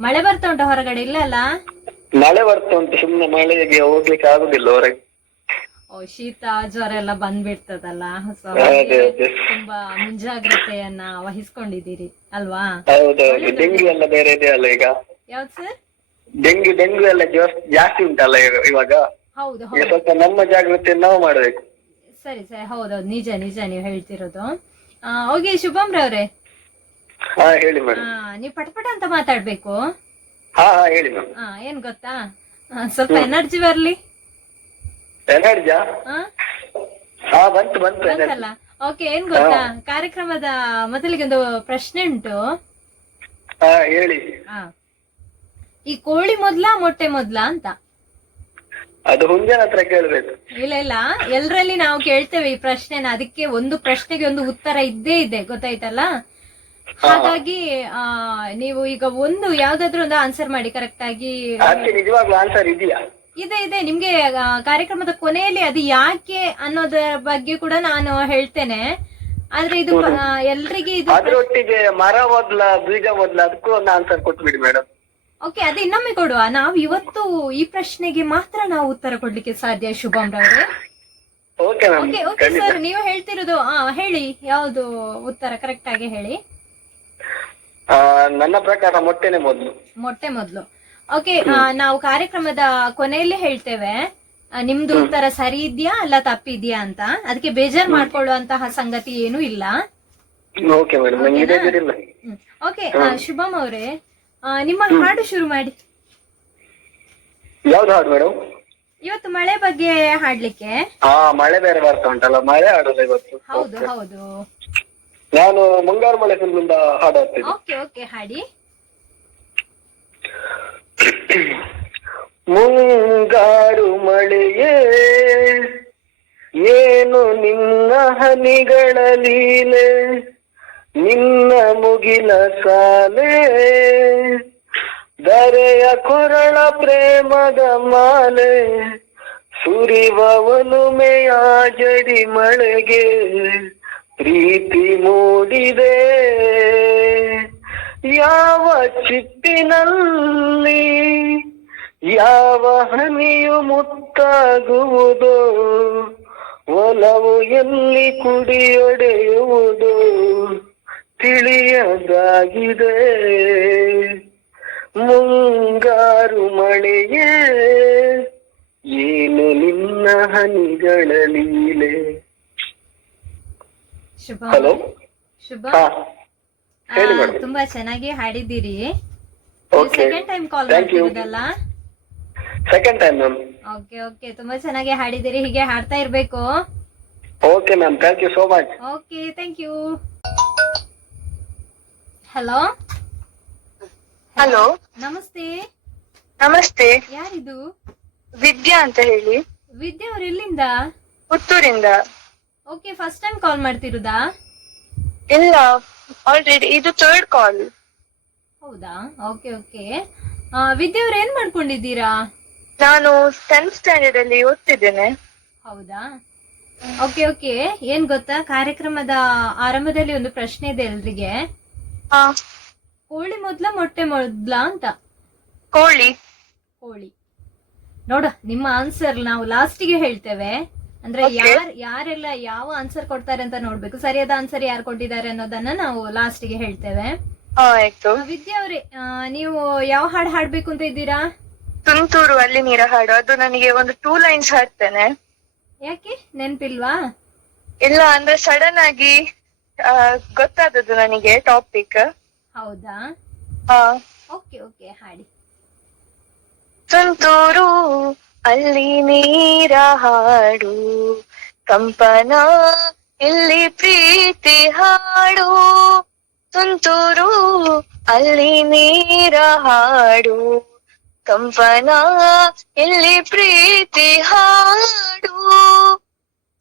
Speaker 1: ಮಳೆ ಬರ್ತಾ ಉಂಟು ಹೊರಗಡೆ ಇಲ್ಲ ಅಲ್ಲ
Speaker 5: ಮಳೆ ಬರ್ತಾ ಉಂಟು ಸುಮ್ನೆ ಮಳೆಗೆ ಹೋಗ್ಲಿಕ್ಕೆ ಆಗುದಿಲ್ಲ ಹೊರಗೆ.
Speaker 1: ಶೀತ ಜ್ವರ ಎಲ್ಲ ಬಂದ್ಬಿಡ್ತದಲ್ಲ? ಸೊ. ತುಂಬಾ ಮುಂಜಾಗ್ರತೆಯನ್ನ ವಹಿಸ್ಕೊಂಡಿದ್ದೀರಿ ಅಲ್ವಾ?
Speaker 5: ಡೆಂಗ್ಯೂ ಎಲ್ಲ ಬೇರೆ ಇದೆ ಅಲ್ಲ ಈಗ?
Speaker 1: ಯಾವ್ದು ಸರ್?
Speaker 5: ಡೆಂಗ್ಯೂ ಡೆಂಗ್ಯೂ ಎಲ್ಲ ಜಾಸ್- ಜಾಸ್ತಿ ಉಂಟಲ್ಲ ಇವಾಗ?
Speaker 1: ಹೌದು ಹೌದು.
Speaker 5: ಸ್ವಲ್ಪ ನಮ್ಮ ಜಾಗೃತಿ ನಾವು ಮಾಡಬೇಕು.
Speaker 1: ಸರಿ ಸರಿ. ಹೌದೌದು ನಿಜ ನಿಜ ನೀವು ಹೇಳ್ತಿರೋದು. ಓಕೆ ಶುಭಮ್ರವ್ರೆ
Speaker 5: ಹಾ ಹೇಳಿ
Speaker 1: ನೀವು ಪಟಪಟ ಅಂತ ಮಾತಾಡ್ಬೇಕು.
Speaker 5: ಹಾ ಹೇಳಿ
Speaker 1: ಏನ್ ಗೊತ್ತಾ? ಸ್ವಲ್ಪ ಎನರ್ಜಿ ಬರ್ಲಿ.
Speaker 5: ಎನರ್ಜಾ? ಹಾ ಬಂತು ಬಂತು
Speaker 1: ಓಕೆ ಏನ್ ಗೊತ್ತಾ? ಕಾರ್ಯಕ್ರಮದ ಮೊದಲಿಗೆ ಒಂದು ಪ್ರಶ್ನೆ ಉಂಟು.
Speaker 5: ಹಾ ಹೇಳಿ.
Speaker 1: ಈ ಕೋಳಿ ಮೊದ್ಲ ಮೊಟ್ಟೆ ಮೊದ್ಲ ಅಂತ?
Speaker 5: ಅದು ಹುಂಜನ ಹತ್ರ ಕೇಳ್ಬೇಕು.
Speaker 1: ಇಲ್ಲ ಇಲ್ಲ. ಎಲ್ರಲ್ಲಿ ನಾವು ಕೇಳ್ತೇವೆ ಈ ಪ್ರಶ್ನೆನ. ಅದಕ್ಕೆ ಒಂದು ಪ್ರಶ್ನೆಗೆ ಒಂದು ಉತ್ತರ ಇದ್ದೇ ಇದೆ. ಗೊತ್ತಾಯ್ತಲ್ಲ? ಹಾಗಾಗಿ ಆ ನೀವು ಈಗ ಒಂದು ಯಾವ್ದಾದ್ರು ಒಂದು ಆನ್ಸರ್ ಮಾಡಿ. ಕರೆಕ್ಟ್ ಆಗಿ
Speaker 5: ಅದಕ್ಕೆ ನಿಜವಾಗ್ಲೂ ಆನ್ಸರ್ ಇದೆಯಾ?
Speaker 1: ಇದೆ ಇದೆ. ನಿಮ್ಗೆ ಕಾರ್ಯಕ್ರಮದ ಕೊನೆಯಲ್ಲಿ ಅದು ಯಾಕೆ ಅನ್ನೋದರ ಬಗ್ಗೆ ಕೂಡ ನಾನು ಹೇಳ್ತೇನೆ. ಆದ್ರೆ ಇದು ಎಲ್ರಿಗೆ ಇದು
Speaker 5: ಅದರೊಟ್ಟಿಗೆ ಮರ ಮೊದ್ಲ ಬೀಜ ಮೊದ್ಲ ಅದಕ್ಕೂ ಒಂದು ಆನ್ಸರ್ ಕೊಟ್ಬಿಡಿ ಮೇಡಮ್
Speaker 1: ಓಕೆ ಅದು ಇನ್ನೊಮ್ಮೆ ಕೊಡುವ. ನಾವು ಇವತ್ತು ಈ ಪ್ರಶ್ನೆಗೆ ಮಾತ್ರ ನಾವು ಉತ್ತರ ಕೊಡ್ಲಿಕ್ಕೆ ಸಾಧ್ಯ ಶುಭಂ ರವರೇ.
Speaker 5: ಓಕೆ
Speaker 1: ಓಕೆ ಸರ್ ನೀವು ಹೇಳ್ತಿರೋದು ಹೇಳಿ. ಯಾವುದು ಉತ್ತರ ಕರೆಕ್ಟ್ ಆಗಿ ಹೇಳಿ.
Speaker 5: ನನ್ನ ಪ್ರಕಾರ ಮೊಟ್ಟೆನೆ ಮೊದ್ಲು.
Speaker 1: ಮೊಟ್ಟೆ ಮೊದಲು. ಓಕೆ ನಾವು ಕಾರ್ಯಕ್ರಮದ ಕೊನೆಯಲ್ಲಿ ಹೇಳ್ತೇವೆ. ಆ, ನಿಮ್ದು ಉತ್ತರ ಸರಿ ಇದೆಯಾ ಅಲ್ಲ ತಪ್ಪಿದ್ಯಾ ಅಂತ? ಅದಕ್ಕೆ ಬೇಜಾರ್ ಮಾಡ್ಕೊಳ್ಳುವಂತಹ ಸಂಗತಿ ಏನೂ ಇಲ್ಲ.
Speaker 5: ಓಕೆ ಮೇಡಮ್ ನಂಗೆ ಇದಿಲ್ಲ
Speaker 1: ಓಕೆ ಶುಭಂ ಅವರೇ ನಿಮ್ಮ ಹಾಡು ಶುರು ಮಾಡಿ.
Speaker 5: ಯಾವ್ದು ಹಾಡು ಮೇಡಮ್
Speaker 1: ಇವತ್ತು ಮಳೆ ಬಗ್ಗೆ ಹಾಡ್ಲಿಕ್ಕೆ.
Speaker 5: ಹಾ ಮಳೆ ಬೇರೆ ಬರ್ತಾ ಉಂಟಲ್ಲ ಮಳೆ ಹಾಡಲ್ಲ ಇವತ್ತು.
Speaker 1: ಹೌದು ಹೌದು.
Speaker 5: ನಾನು ಮುಂಗಾರು ಮಳೆ ಫಿಲ್ಮಿಂದ ಹಾಡು ಹಾಡ್ತಿದ್ದೆ
Speaker 1: ಓಕೆ ಓಕೆ ಹಾಡಿ.
Speaker 5: ಮುಂಗಾರು ಮಳೆಯೇ, ಏನು ನಿನ್ನ ಹನಿಗಳ ಲೀಲೆ, ನಿನ್ನ ಮುಗಿಲ ಸಾಲೆ. ದರೆಯ ಕೊರಳ ಪ್ರೇಮದ ಮಾಲೆ, ಸುರಿವವನು ಮೇಯ ಜಡಿ ಮಳೆಗೆ ಪ್ರೀತಿ ಮೂಡಿದೆ. ಯಾವ ಚಿಪ್ಪಿನಲ್ಲಿ ಯಾವ ಹನಿಯು ಮುತ್ತಾಗುವುದೋ? ಒಲವು ಎಲ್ಲಿ ಕುಡಿಯೊಡೆಯುವುದು? ತಿಳಿಯದಾಗಿದೆ. ಮುಂಗಾರು ಮಳೆಯೇ ಏನು ನಿನ್ನ ಹನಿಗಳ ಲೀಲೆ?
Speaker 1: ಶುಭ.
Speaker 5: ಹಲೋ?
Speaker 1: ಶುಭ. ತುಂಬಾ ಚೆನ್ನಾಗಿ ಹಾಡಿದ್ದೀರಿ.
Speaker 5: Okay
Speaker 1: second time call ಮಾಡ್ತಿರೋದಲ್ಲ?
Speaker 5: Second time ma'am
Speaker 1: okay okay ತುಂಬಾ ಚೆನ್ನಾಗಿ ಹಾಡಿದ್ದೀರಿ. ಹೀಗೆ ಹಾಡ್ತಾ ಇರ್ಬೇಕು.
Speaker 5: Okay ma'am thank you so much
Speaker 1: okay thank you hello
Speaker 6: hello
Speaker 1: ನಮಸ್ತೆ.
Speaker 6: ನಮಸ್ತೆ.
Speaker 1: ಯಾರಿದು?
Speaker 6: ವಿದ್ಯಾ ಅಂತ ಹೇಳಿ.
Speaker 1: ವಿದ್ಯಾ ಅವ್ರು ಎಲ್ಲಿಂದ?
Speaker 6: ಪುತ್ತೂರಿಂದ.
Speaker 1: ಓಕೆ ಫಸ್ಟ್ ಟೈಮ್ ಕಾಲ್ ಮಾಡ್ತಿರುದಾ?
Speaker 6: ಇಲ್ಲ ಆಲ್ರೆಡಿ ಇದು ಥರ್ಡ್ ಕಾಲ್
Speaker 1: ಹೌದಾ? ಓಕೆ ಓಕೆ ವಿದ್ಯಾ ಅವ್ರ ಏನ್ ಮಾಡ್ಕೊಂಡಿದ್ದೀರಾ?
Speaker 6: ನಾನು ಟೆಂತ್ ಸ್ಟ್ಯಾಂಡರ್ಡ್ ಅಲ್ಲಿ ಓದ್ತಿದ್ದೇನೆ.
Speaker 1: ಹೌದಾ? ಓಕೆ ಓಕೆ ಏನ್ ಗೊತ್ತಾ? ಕಾರ್ಯಕ್ರಮದ ಆರಂಭದಲ್ಲಿ ಒಂದು ಪ್ರಶ್ನೆ ಇದೆ ಎಲ್ರಿಗೆ.
Speaker 6: ಹಾ
Speaker 1: ಕೋಳಿ ಮೊದ್ಲ ಮೊಟ್ಟೆ ಮೊದ್ಲ ಅಂತ.
Speaker 6: ಕೋಳಿ.
Speaker 1: ಕೋಳಿ. ನೋಡ ನಿಮ್ಮ ಆನ್ಸರ್ ನಾವು ಲಾಸ್ಟಿಗೆ ಹೇಳ್ತೇವೆ. ಅಂದ್ರೆ
Speaker 6: ಯಾರು
Speaker 1: ಯಾರ್ ಯಾರೆಲ್ಲ ಯಾವ ಆನ್ಸರ್ ಕೊಡ್ತಾರೆ ಅಂತ ನೋಡ್ಬೇಕು. ಸರಿಯಾದ ಆನ್ಸರ್ ಯಾರು ಕೊಟ್ಟಿದ್ದಾರೆ ಅನ್ನೋದನ್ನ ನಾವು ಲಾಸ್ಟ್ಗೆ ಹೇಳ್ತೇವೆ.
Speaker 6: ಆಯ್ತು.
Speaker 1: ವಿದ್ಯಾ ಅವ್ರೆ ನೀವು ಯಾವ ಹಾಡು ಹಾಡ್ಬೇಕು ಅಂತ ಇದ್ದೀರಾ?
Speaker 6: ತುಂತೂರು ಅಲ್ಲಿ ನೀರ ಹಾಡು. ಅದು ನನಗೆ ಒಂದು ಟೂ ಲೈನ್ಸ್ ಹಾಡ್ತೇನೆ.
Speaker 1: ಯಾಕೆ? ನೆನ್ಪಿಲ್ವಾ?
Speaker 6: ಇಲ್ಲ ಅಂದ್ರೆ ಸಡನ್ ಆಗಿ ಗೊತ್ತಾದದ್ದು ನನಗೆ ಟಾಪಿಕ್
Speaker 1: ಹೌದಾ?
Speaker 6: ಹಾ
Speaker 1: ಓಕೆ ಓಕೆ ಹಾಡಿ.
Speaker 6: ತುಂತೂರು ಅಲ್ಲಿ ನೀರ ಹಾಡು, ಕಂಪನ, ಇಲ್ಲಿ ಪ್ರೀತಿ ಹಾಡು, ತುಂತುರು, ಅಲ್ಲಿ ನೀರ ಹಾಡು, ಕಂಪನ, ಇಲ್ಲಿ ಪ್ರೀತಿ ಹಾಡು.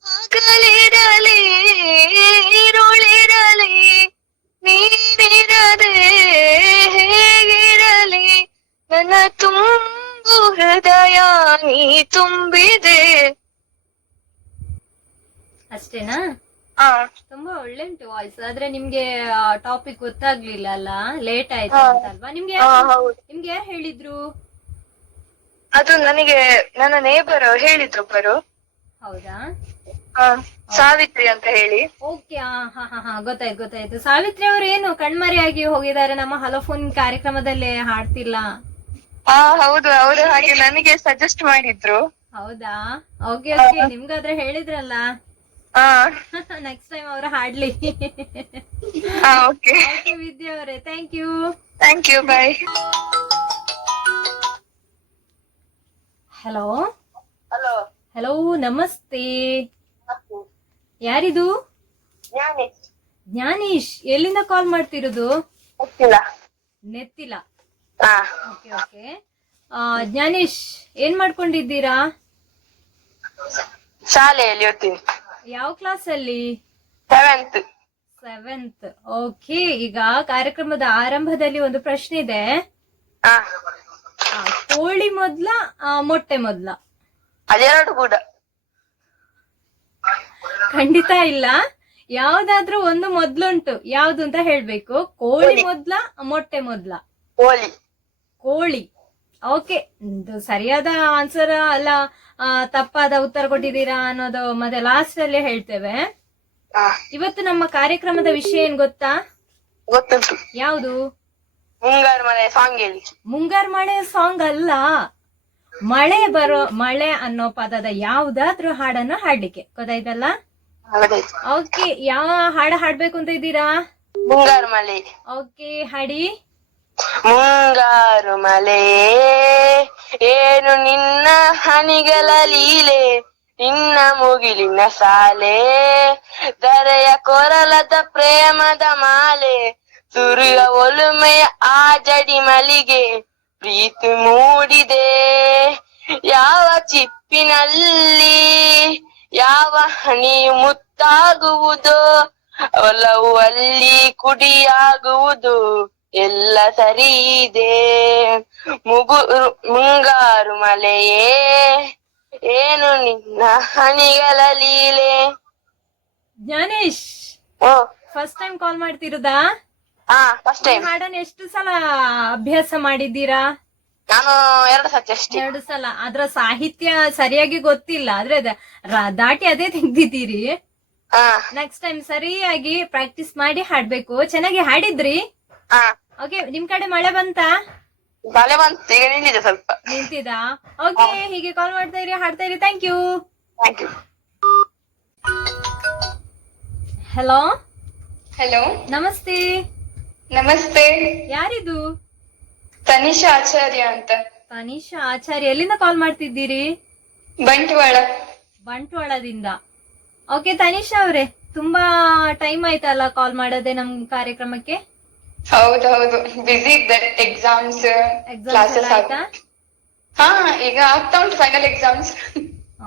Speaker 6: ಹಗಲಿರಲಿ ಇರುಳಿರಲಿ ನೀರಿರದೆ ಹೇಗಿರಲಿ, ನನ್ನ ತುಂಬ ಹೃದಯ ನೀ ತುಂಬಿದೆ.
Speaker 1: ಅಷ್ಟೇನಾ? ತುಂಬಾ ಒಳ್ಳೆ ಉಂಟು ವಾಯ್ಸ್ ಆದ್ರೆ ನಿಮ್ಗೆ ಟಾಪಿಕ್ ಗೊತ್ತಾಗ್ಲಿಲ್ಲ ಅಲ್ಲ? ಲೇಟ್ ಆಯ್ತು. ಅಂತಲ್ವಾ? ನಿಮ್ಗೆ ನಿಮ್ಗೆ ಯಾರು ಹೇಳಿದ್ರು?
Speaker 6: ಅದು ನನಗೆ ನನ್ನ ನೇಬರ್ ಹೇಳಿದ್ರು ಒಬ್ಬರು.
Speaker 1: ಹೌದಾ?
Speaker 6: ಸಾವಿತ್ರಿ ಅಂತ ಹೇಳಿ.
Speaker 1: ಓಕೆ ಹಾ ಹಾ ಹಾ ಗೊತ್ತಾಯ್ತು ಗೊತ್ತಾಯ್ತು. ಸಾವಿತ್ರಿ ಅವರು ಏನು ಕಣ್ಮರೆಯಾಗಿ ಹೋಗಿದ್ದಾರೆ? ನಮ್ಮ ಹಲೋಫೋನ್ ಕಾರ್ಯಕ್ರಮದಲ್ಲಿ ಹಾಡ್ತಿಲ್ಲ.
Speaker 6: ಹಾ ಹೌದು ಅವರು ಹಾಗೆ ನನಗೆ ಸಜೆಸ್ಟ್ ಮಾಡಿದ್ರು.
Speaker 1: ಹೌದಾ? ಓಕೆ ಓಕೆ ನಿಮ್ಗಾದ್ರೆ ಹೇಳಿದ್ರಲ್ಲ?
Speaker 6: ಹಾ
Speaker 1: ನೆಕ್ಸ್ಟ್ ಟೈಮ್ ಅವ್ರು ಹಾಡ್ಲಿ.
Speaker 6: ಹಾ ಓಕೆ
Speaker 1: ಓಕೆ ವಿದ್ಯಾ ಅವರೇ. Thank you
Speaker 6: thank you bye
Speaker 1: hello
Speaker 5: hello
Speaker 1: hello ನಮಸ್ತೆ. ಯಾರಿದು? ಜ್ಞಾನೀಶ್. ಎಲ್ಲಿಂದ ಕಾಲ್ ಮಾಡ್ತಿರೋದು?
Speaker 6: ನೆತ್ತಿಲ.
Speaker 1: Okay okay. ಜ್ಞಾನೇಶ್ ಏನ್ ಮಾಡ್ಕೊಂಡಿದ್ದೀರಾ?
Speaker 6: ಶಾಲೆಯಲ್ಲಿ ಓದ್ತೀನಿ.
Speaker 1: ಯಾವ ಕ್ಲಾಸ್ ಅಲ್ಲಿ
Speaker 6: ಸೆವೆಂತ್
Speaker 1: ಸೆವೆಂತ್ ಓಕೆ ಈಗ ಕಾರ್ಯಕ್ರಮದ ಆರಂಭದಲ್ಲಿ ಒಂದು ಪ್ರಶ್ನೆ ಇದೆ. ಕೋಳಿ ಮೊದ್ಲ ಮೊಟ್ಟೆ ಮೊದ್ಲ?
Speaker 6: ಅದೆರಡು ಕೂಡ.
Speaker 1: ಖಂಡಿತ ಇಲ್ಲ. ಯಾವ್ದಾದ್ರೂ ಒಂದು ಮೊದ್ಲುಂಟು. ಯಾವ್ದು ಅಂತ ಹೇಳ್ಬೇಕು? ಕೋಳಿ ಮೊದ್ಲ ಮೊಟ್ಟೆ ಮೊದ್ಲ?
Speaker 6: ಕೋಳಿ.
Speaker 1: ಕೋಳಿ. ಓಕೆ ಇದು ಸರಿಯಾದ ಆನ್ಸರ್ ಅಲ್ಲ ತಪ್ಪಾದ ಉತ್ತರ ಕೊಟ್ಟಿದ್ದೀರಾ ಅನ್ನೋದು ಮತ್ತೆ ಲಾಸ್ಟ್ ಅಲ್ಲಿ ಹೇಳ್ತೇವೆ. ಇವತ್ತು ನಮ್ಮ ಕಾರ್ಯಕ್ರಮದ ವಿಷಯ ಏನ್ ಗೊತ್ತಾ?
Speaker 6: ಗೊತ್ತುಂಟು.
Speaker 1: ಯಾವುದು?
Speaker 6: ಮುಂಗಾರು ಮಳೆ ಸಾಂಗ್ ಹೇಳಿ.
Speaker 1: ಮುಂಗಾರು ಮಳೆ ಸಾಂಗ್ ಅಲ್ಲ. ಮಳೆ ಬರೋ ಮಳೆ ಅನ್ನೋ ಪದದ ಯಾವ್ದಾದ್ರೂ ಹಾಡನ್ನ ಹಾಡ್ಲಿಕ್ಕೆ. ಗೊತ್ತಾಯ್ತಲ್ಲ? ಓಕೆ ಯಾವ ಹಾಡ ಹಾಡ್ಬೇಕು ಅಂತ ಇದ್ದೀರಾ?
Speaker 6: ಮುಂಗಾರು ಮಳೆ.
Speaker 1: ಓಕೆ ಹಾಡಿ.
Speaker 6: ಮುಂಗಾರು ಮಳೆ, ಏನು ನಿನ್ನ ಹನಿಗಳ ಲೀಲೆ, ನಿನ್ನ ಮುಗಿಲಿನ ಸಾಲೆ ದರೆಯ ಕೊರಲದ ಪ್ರೇಮದ ಮಾಲೆ ಸುರಿಯ ಒಲುಮೆಯ ಆ ಜಡಿ ಮಲಿಗೆ ಪ್ರೀತಿ ಮೂಡಿದೆ. ಯಾವ ಚಿಪ್ಪಿನಲ್ಲಿ, ಯಾವ ಹನಿ ಮುತ್ತಾಗುವುದು, ಒಲವು ಅಲ್ಲಿ ಕುಡಿಯಾಗುವುದು ಎಲ್ಲ ಸರಿ ಇದೆ. ಮುಗು ಮುಂಗಾರು ಮಳೆಯೇ. ಏನು ನಿನ್ನ ಹನಿಗಳ ಲೀಲೆ?
Speaker 1: ಜ್ಞಾನೇಶ್
Speaker 6: ಓ.
Speaker 1: ಫಸ್ಟ್ ಟೈಮ್ ಕಾಲ್ ಮಾಡ್ತಿರೋದಾ?
Speaker 6: ಹಾ ಫಸ್ಟ್
Speaker 1: ಈ
Speaker 6: ಟೈಮ್
Speaker 1: ಹಾಡನ್ನ ಎಷ್ಟು ಸಲ ಅಭ್ಯಾಸ ಮಾಡಿದ್ದೀರಾ?
Speaker 6: ನಾನು ಎರಡು ಸತಿ ಅಷ್ಟೇ.
Speaker 1: ಎರಡು ಸಲ. ಅದ್ರ ಸಾಹಿತ್ಯ ಸರಿಯಾಗಿ ಗೊತ್ತಿಲ್ಲ. ಆದ್ರೆ ಅದ- ರ- ದಾಟಿ ಅದೇ ತೆಗ್ದಿದ್ದೀರಿ.
Speaker 6: ಹಾ.
Speaker 1: ನೆಕ್ಸ್ಟ್ ಟೈಮ್ ಸರಿಯಾಗಿ ಪ್ರಾಕ್ಟೀಸ್ ಮಾಡಿ ಹಾಡ್ಬೇಕು. ಚೆನ್ನಾಗಿ ಹಾಡಿದ್ರಿ? ಓಕೆ ನಿಮ್ ಕಡೆ ಮಳೆ ಬಂತಾ?
Speaker 6: ಮಳೆ ಬಂತು ಈಗ ನಿಲ್ಲಿದೆ ಸ್ವಲ್ಪ.
Speaker 1: ನಿಂತಿದಾ? ಓಕೆ ಹೀಗೆ ಕಾಲ್ ಮಾಡ್ತಾ ಇರಿ ಹಾಡ್ತಾ ಇರಿ. Thank you
Speaker 6: thank you
Speaker 1: hello
Speaker 7: hello
Speaker 1: ನಮಸ್ತೆ.
Speaker 7: ನಮಸ್ತೆ.
Speaker 1: ಯಾರಿದು?
Speaker 7: ತನಿಷಾ ಆಚಾರ್ಯ ಅಂತ.
Speaker 1: ತನಿಷಾ ಆಚಾರ್ಯ ಎಲ್ಲಿಂದ ಕಾಲ್ ಮಾಡ್ತಿದ್ದೀರಿ?
Speaker 7: ಬಂಟ್ವಾಳ.
Speaker 1: ಬಂಟ್ವಾಳದಿಂದ. ಓಕೆ ತನಿಷಾ ಅವ್ರೆ ತುಂಬಾ ಟೈಮ್ ಆಯ್ತಲ್ಲ ಕಾಲ್ ಮಾಡೋದೇ ನಮ್ ಕಾರ್ಯಕ್ರಮಕ್ಕೆ?
Speaker 7: ಹೌದೌದು. ಬಿಸಿ ಇದ್ದೆ. ಎಕ್ಸಾಮ್ಸ್ ಕ್ಲಾಸಸ್ ಹಾ ಈಗ ಆಗ್ತಾ ಉಂಟು ಫೈನಲ್ ಎಕ್ಸಾಮ್ಸ್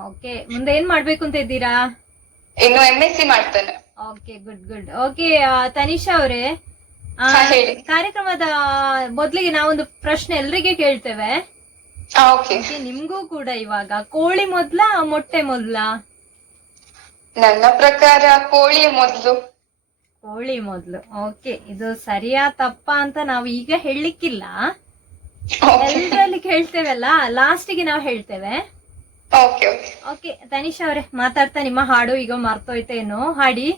Speaker 1: ಓಕೆ ಮುಂದೆ ಏನ್ ಮಾಡ್ಬೇಕು ಅಂತ ಇದ್ದೀರಾ?
Speaker 7: ಇನ್ನು ಎಂ ಎಸ್ ಸಿ ಮಾಡ್ತೇನೆ
Speaker 1: okay good good okay Tanisha ಅವರೇ. ಕಾರ್ಯಕ್ರಮದ ಮೊದ್ಲಿಗೆ ನಾವೊಂದು ಪ್ರಶ್ನೆ ಎಲ್ರಿಗೆ ಕೇಳ್ತೇವೆ. ನಿಮ್ಗೂ ಕೂಡ ಇವಾಗ. ಕೋಳಿ ಮೊದ್ಲ ಮೊಟ್ಟೆ ಮೊದ್ಲ?
Speaker 7: ನನ್ನ ಪ್ರಕಾರ ಕೋಳಿ ಮೊದ್ಲು.
Speaker 1: ಕೋಳಿ ಮೊದ್ಲು. ಓಕೆ ಇದು ಸರಿಯಾ ತಪ್ಪ ಅಂತ ನಾವು ಈಗ ಹೇಳಲಿಕ್ಕಿಲ್ಲ.
Speaker 7: ಹೇಳ್ತೇವಲ್ಲ
Speaker 1: ಎಲ್ಲರಲ್ಲಿ ಕೇಳ್ತೇವಲ್ಲ ಲಾಸ್ಟಿಗೆ ನಾವು ಹೇಳ್ತೇವೆ.
Speaker 7: ಓಕೆ
Speaker 1: ತನಿಷಾ ಅವರೇ ಮಾತಾಡ್ತಾ ನಿಮ್ಮ ಹಾಡು ಈಗ ಮರ್ತೋಯ್ತೇನೋ ಹಾಡಿ.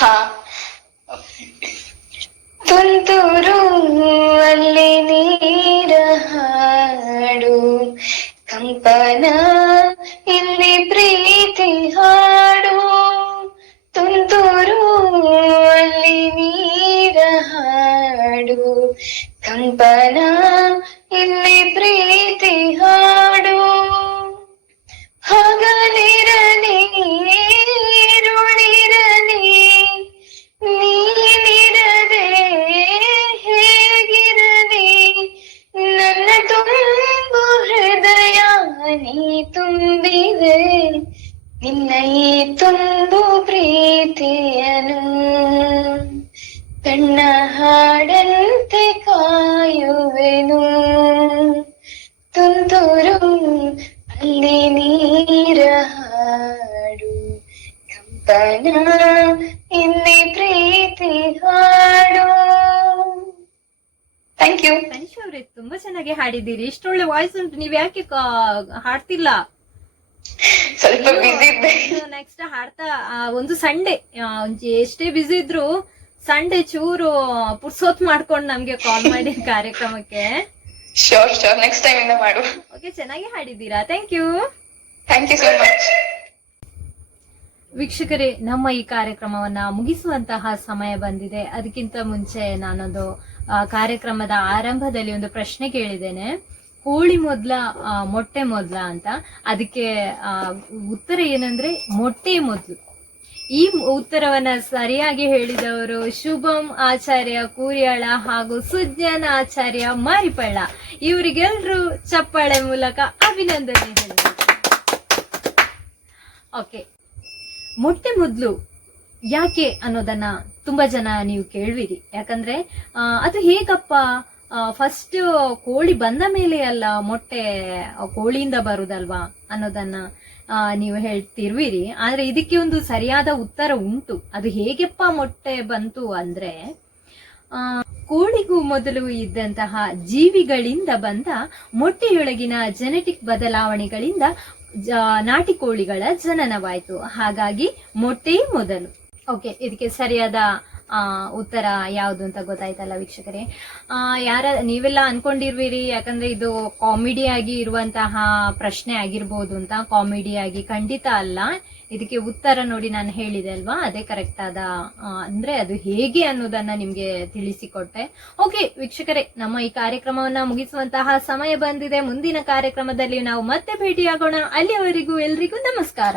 Speaker 7: ಹಾ. ತುಂತುರು ಅಲ್ಲಿ ನೀರ ಹಾಡು ಕಂಪನ ಇಲ್ಲಿ ಪ್ರೀತಿ
Speaker 6: ಹಾಡು. ತುಂತುರು ಅಲ್ಲಿ ನೀರ ಹಾಡು. ಕಂಪನ ಇಲ್ಲಿ ಪ್ರೀತಿ ಹಾಡು. ಹಗಲಿರಲಿ, ನೀರುಳಿರಲಿ, ನೀನಿರದೆ ಹೇಗಿರಲಿ? ನನ್ನ ತುಂಬು ಹೃದಯ ನೀ ತುಂಬಿದೆ. ನಿನ್ನ ಈ ತುಂಬ ಪ್ರೀತಿಯನು. ಕಣ್ಣ ಹಾಡಂತೆ ಕಾಯುವೆನು. ತುಂತುರು, ಅಲ್ಲಿ ನೀರ ಹಾಡು. ಕಂಪನ ಇಲ್ಲಿ ಪ್ರೀತಿ ಹಾಡು. ಥ್ಯಾಂಕ್ ಯು
Speaker 1: ತನಿಷ್ ಅವ್ರೆ, ತುಂಬಾ ಚೆನ್ನಾಗಿ ಹಾಡಿದ್ದೀರಿ. ಇಷ್ಟೊಳ್ಳೆ ವಾಯ್ಸ್ ಉಂಟು, ನೀವ್ ಯಾಕೆ ಹಾಡ್ತಿಲ್ಲ?
Speaker 6: ಸ್ವಲ್ಪ
Speaker 1: ನೆಕ್ಸ್ಟ್ ಹಾಡ್ತಾ ಒಂದು ಸಂಡೆ ಎಷ್ಟೇ ಬಿಸಿ ಇದ್ರು ಸಂಡೆ ಚೂರು ಪುರ್ಸೋತ್ ಮಾಡ್ಕೊಂಡು ನಮ್ಗೆ ಕಾಲ್ ಮಾಡಿ ಕಾರ್ಯಕ್ರಮಕ್ಕೆ.
Speaker 6: ಶೋರ್ ಶೋರ್ ನೆಕ್ಸ್ಟ್ ಟೈಮ್ ಇಂದ ಮಾಡು.
Speaker 1: ಓಕೆ ಚೆನ್ನಾಗಿ ಹಾಡಿದ್ದೀರಾ? Thank you
Speaker 6: thank you so much
Speaker 1: ವೀಕ್ಷಕರೇ ನಮ್ಮ ಈ ಕಾರ್ಯಕ್ರಮವನ್ನ ಮುಗಿಸುವಂತಹ ಸಮಯ ಬಂದಿದೆ. ಅದಕ್ಕಿಂತ ಮುಂಚೆ ನಾನೊಂದು ಕಾರ್ಯಕ್ರಮದ ಆರಂಭದಲ್ಲಿ ಒಂದು ಪ್ರಶ್ನೆ ಕೇಳಿದ್ದೇನೆ. ಕೋಳಿ ಮೊದ್ಲ ಮೊಟ್ಟೆ ಮೊದ್ಲ ಅಂತ ಅದಕ್ಕೆ ಉತ್ತರ ಏನಂದ್ರೆ ಮೊಟ್ಟೆ ಮೊದ್ಲು. ಈ ಉತ್ತರವನ್ನ ಸರಿಯಾಗಿ ಹೇಳಿದವರು ಶುಭಂ ಆಚಾರ್ಯ ಕೂರಿಯಾಳ ಹಾಗೂ ಸುಜ್ಞಾನ ಆಚಾರ್ಯ ಮಾರಿಪಳ್ಳ. ಇವರಿಗೆಲ್ಲರೂ ಚಪ್ಪಾಳೆ ಮೂಲಕ ಅಭಿನಂದನೆ ಹೇಳಿದರು ಓಕೆ. ಮೊಟ್ಟೆ ಮೊದ್ಲು ಯಾಕೆ ಅನ್ನೋದನ್ನ ತುಂಬಾ ಜನ ನೀವು ಕೇಳುವಿರಿ. ಯಾಕಂದ್ರೆ ಅದು ಹೇಗಪ್ಪ? ಫಸ್ಟ್ ಕೋಳಿ ಬಂದ ಮೇಲೆ ಅಲ್ಲ, ಮೊಟ್ಟೆ ಕೋಳಿಯಿಂದ ಬರುದಲ್ವಾ ಅನ್ನೋದನ್ನ ನೀವು ಹೇಳ್ತಿರ್ವಿರಿ. ಆದ್ರೆ ಇದಕ್ಕೆ ಒಂದು ಸರಿಯಾದ ಉತ್ತರ ಉಂಟು. ಅದು ಹೇಗೆಪ್ಪ ಮೊಟ್ಟೆ ಬಂತು ಅಂದ್ರೆ ಕೋಳಿಗೂ ಮೊದಲು ಇದ್ದಂತಹ ಜೀವಿಗಳಿಂದ ಬಂದ ಮೊಟ್ಟೆಯೊಳಗಿನ ಜೆನೆಟಿಕ್ ಬದಲಾವಣೆಗಳಿಂದ ನಾಟಿ ಕೋಳಿಗಳ ಜನನವಾಯಿತು. ಹಾಗಾಗಿ ಮೊಟ್ಟೆ ಮೊದಲು. ಓಕೆ ಇದಕ್ಕೆ ಸರಿಯಾದ ಉತ್ತರ ಯಾವುದು ಅಂತ ಗೊತ್ತಾಯ್ತಲ್ಲ ವೀಕ್ಷಕರೇ? ಆ, ಯಾರ ನೀವೆಲ್ಲ ಅನ್ಕೊಂಡಿರ್ವಿರಿ? ಯಾಕಂದ್ರೆ ಇದು ಕಾಮಿಡಿ ಆಗಿ ಇರುವಂತಹ ಪ್ರಶ್ನೆ ಆಗಿರ್ಬೋದು ಅಂತ ಕಾಮಿಡಿ ಆಗಿ ಖಂಡಿತ ಅಲ್ಲ. ಇದಕ್ಕೆ ಉತ್ತರ ನೋಡಿ ನಾನು ಹೇಳಿದೆ ಅಲ್ವಾ? ಅದೇ ಕರೆಕ್ಟ್ ಆದ ಅಂದ್ರೆ ಅದು ಹೇಗೆ ಅನ್ನೋದನ್ನ ನಿಮ್ಗೆ ತಿಳಿಸಿಕೊಟ್ಟೆ. ಓಕೆ ವೀಕ್ಷಕರೇ ನಮ್ಮ ಈ ಕಾರ್ಯಕ್ರಮವನ್ನ ಮುಗಿಸುವಂತಹ ಸಮಯ ಬಂದಿದೆ. ಮುಂದಿನ ಕಾರ್ಯಕ್ರಮದಲ್ಲಿ ನಾವು ಮತ್ತೆ ಭೇಟಿಯಾಗೋಣ. ಅಲ್ಲಿಯವರೆಗೂ ಎಲ್ರಿಗೂ ನಮಸ್ಕಾರ.